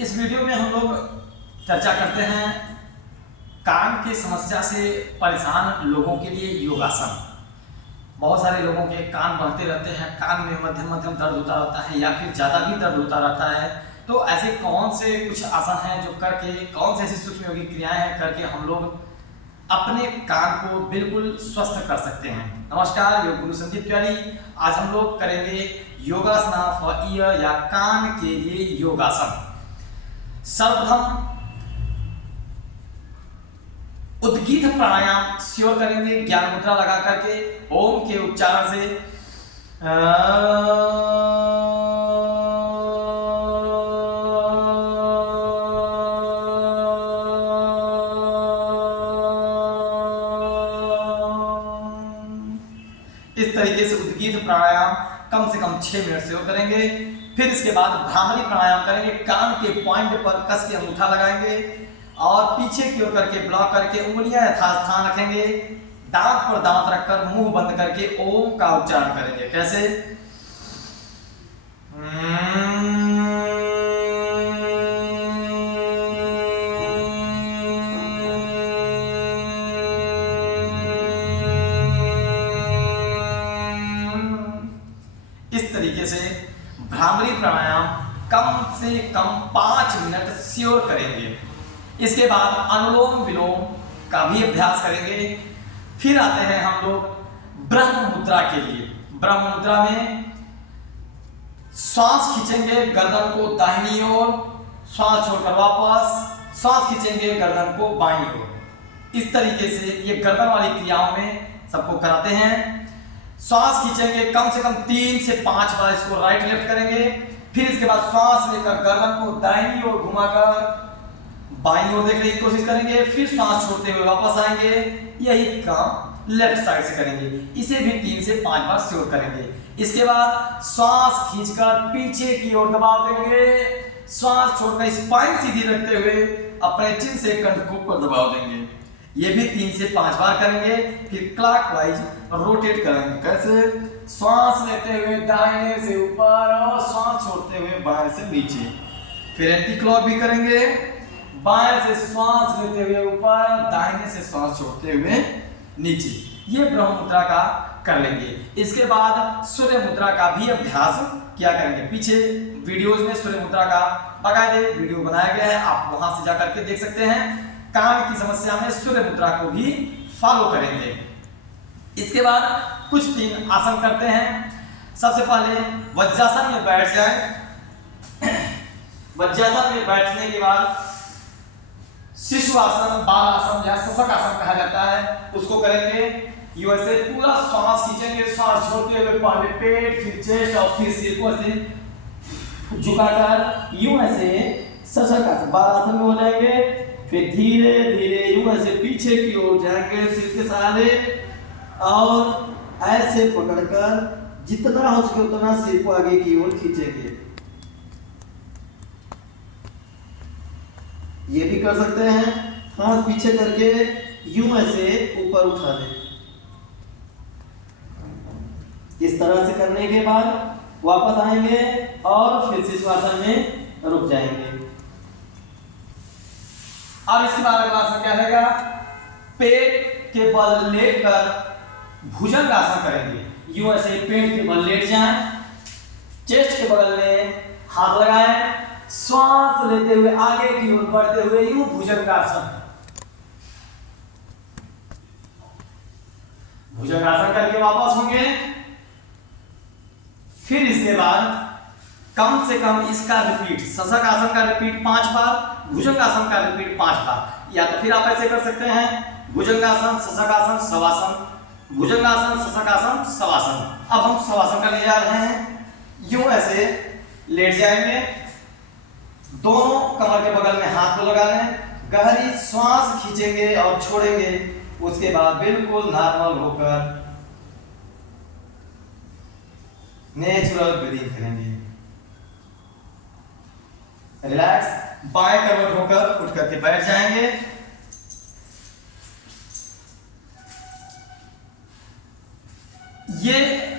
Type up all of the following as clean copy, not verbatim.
इस वीडियो में हम लोग चर्चा करते हैं कान की समस्या से परेशान लोगों के लिए योगासन। बहुत सारे लोगों के कान बढ़ते रहते हैं, कान में मध्यम मध्यम दर्द होता रहता है या फिर ज़्यादा भी दर्द होता रहता है। तो ऐसे कौन से कुछ आसन हैं जो करके, कौन से ऐसी सूक्ष्म योगिक क्रियाएं हैं करके हम लोग अपने कान को बिल्कुल स्वस्थ कर सकते हैं। नमस्कार, योग गुरु संदीप तिवारी। आज हम लोग करेंगे योगासन फॉर ईयर या कान के लिए योगासन। सर्वप्रथम उद्गीत प्राणायाम श्योर करेंगे ज्ञान मुद्रा लगा करके ओम के उच्चारण से। इस तरीके से उद्गीत प्राणायाम कम से कम 6 मिनट श्योर करेंगे। फिर इसके बाद भ्रामरी प्राणायाम करेंगे। कान के पॉइंट पर कस के अंगूठा लगाएंगे और पीछे की ओर करके ब्लॉक करके उंगलियां यथास्थान रखेंगे। दांत पर दांत रखकर मुंह बंद करके ओम का उच्चारण करेंगे। कैसे? इस तरीके से भ्रामरी प्राणायाम कम से कम 5 मिनट श्योर करेंगे। इसके बाद अनुलोम विलोम का भी अभ्यास करेंगे। फिर आते हैं हम लोग ब्रह्म मुद्रा के लिए। ब्रह्म मुद्रा में श्वास खींचेंगे गर्दन को दाहिनी ओर, श्वास छोड़कर वापस, श्वास खींचेंगे गर्दन को बाईं ओर। इस तरीके से ये गर्दन वाली क्रियाओं में सबको कराते हैं। श्वास खींचेंगे कम से कम 3 से 5 बार, इसको राइट लेफ्ट करेंगे। फिर इसके बाद श्वास लेकर गर्दन को दाहिनी ओर घुमाकर बाईं ओर देखने की कोशिश करेंगे। फिर श्वास छोड़ते हुए वापस आएंगे। यही काम लेफ्ट साइड से करेंगे। इसे भी 3 से 5 बार श्योर करेंगे। इसके बाद श्वास खींचकर पीछे की ओर दबाव देंगे। श्वास छोड़कर स्पाइन सीधी रखते हुए अपने चिन से कंठ को ऊपर दबाव देंगे। ये भी 3 से 5 बार करेंगे। फिर क्लॉकवाइज रोटेट करेंगे। कैसे? श्वास लेते हुए दाहिने से ऊपर और श्वास छोड़ते हुए बाएं से नीचे। फिर एंटी क्लॉक भी करेंगे। बाएं से श्वास लेते हुए ऊपर, दाहिने से श्वास छोड़ते हुए नीचे। ये ब्रह्म मुद्रा का कर लेंगे। इसके बाद सूर्य मुद्रा का भी अभ्यास किया करेंगे। पीछे वीडियोस में सूर्य मुद्रा का बाकायदे वीडियो बनाया गया है, आप वहां से जाकर के देख सकते हैं। कान की समस्या में सूर्य मुद्रा को भी फॉलो करेंगे। इसके बाद कुछ 3 आसन करते हैं। सबसे पहले वज्रासन में बैठ जाए। वज्रासन में बैठने के बाद शिशुआसन, बालासन या शशक आसन कहा जाता है, उसको करेंगे। यूं ऐसे पूरा श्वास खींचेंगे, श्वास छोड़ते हुए पहले पेट, फिर चेस्ट और फिर सिर को ऐसे झुकाकर यूं ऐसे शशक आसन बालासन में हो जाएंगे। फिर धीरे धीरे यूं ऐसे पीछे की ओर जाएंगे सिर के सहारे और ऐसे पकड़कर जितना हो सके उतना सिर को आगे की ओर खींचेंगे। ये भी कर सकते हैं। हाथ पीछे करके यूं ऐसे ऊपर उठा दें। इस तरह से करने के बाद वापस आएंगे और फिर शिशुआसन में रुक जाएंगे। अब इसके बाद अगला आसन क्या रहेगा? पेट के बल लेटकर भुजंग आसन करेंगे। यूं ऐसे पेट के बल लेट जाएं, चेस्ट के बगल में हाथ लगाएं, श्वास लेते हुए आगे की ओर बढ़ते हुए यूं भुजंगासन। भुजंगासन करके वापस होंगे। फिर इसके बाद कम से कम इसका रिपीट, शशक आसन का रिपीट 5 बार, भुजंगासन का रिपीट 5 बार। या तो फिर आप ऐसे कर सकते हैं भुजंगासन, शशकासन, शवासन, भुजंगासन, शशकासन, शवासन। अब हम शवासन करने जा रहे हैं। यूं ऐसे लेट जाएंगे, दोनों कमर के बगल में हाथ को लगा लें, गहरी श्वास खींचेंगे और छोड़ेंगे। उसके बाद बिल्कुल नॉर्मल होकर नेचुरल ब्रीदिंग करेंगे। रिलैक्स, बाएं करवट होकर उठ करके बैठ जाएंगे। ये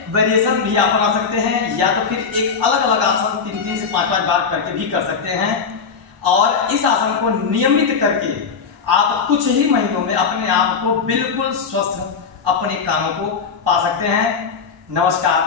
वेरिएशन भी आप बना सकते हैं या तो फिर एक अलग अलग आसन 3-3 से 5-5 बार करके भी कर सकते हैं। और इस आसन को नियमित करके आप कुछ ही महीनों में अपने आप को बिल्कुल स्वस्थ अपने कानों को पा सकते हैं। नमस्कार।